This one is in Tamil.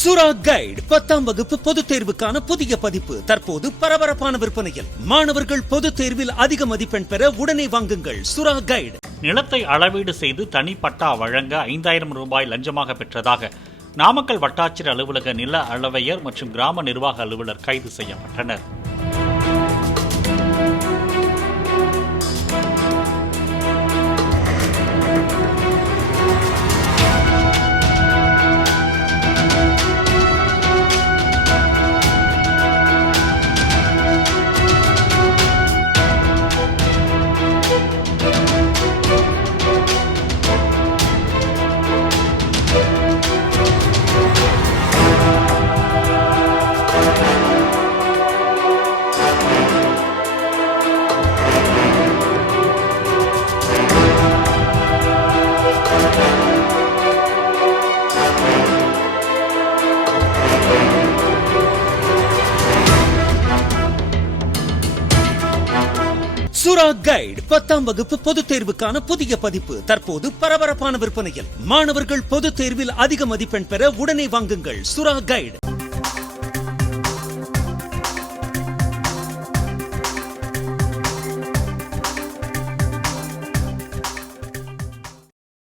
சுரா கைடு 10ஆம் வகுப்பு பொதுத் தேர்வுக்கான புதிய பதிப்பு தற்போது பரபரப்பான விற்பனையில். மாணவர்கள் பொதுத் தேர்வில் அதிக மதிப்பெண் பெற உடனே வாங்குங்கள் சுரா கைடு. நிலத்தை அளவீடு செய்து தனிப்பட்டா வழங்க 5000 ரூபாய் லஞ்சமாக பெற்றதாக நாமக்கல் வட்டாட்சியர் அலுவலக நில அளவையர் மற்றும் கிராம நிர்வாக அலுவலர் கைது செய்யப்பட்டனர். சுரா கைடு 10ஆம் வகுப்பு பொதுத் தேர்வுக்கான புதிய பதிப்பு தற்போது பரபரப்பான விற்பனையில். மாணவர்கள் பொதுத் தேர்வில் அதிக மதிப்பெண் பெற உடனே வாங்குங்கள் சுரா கைடு.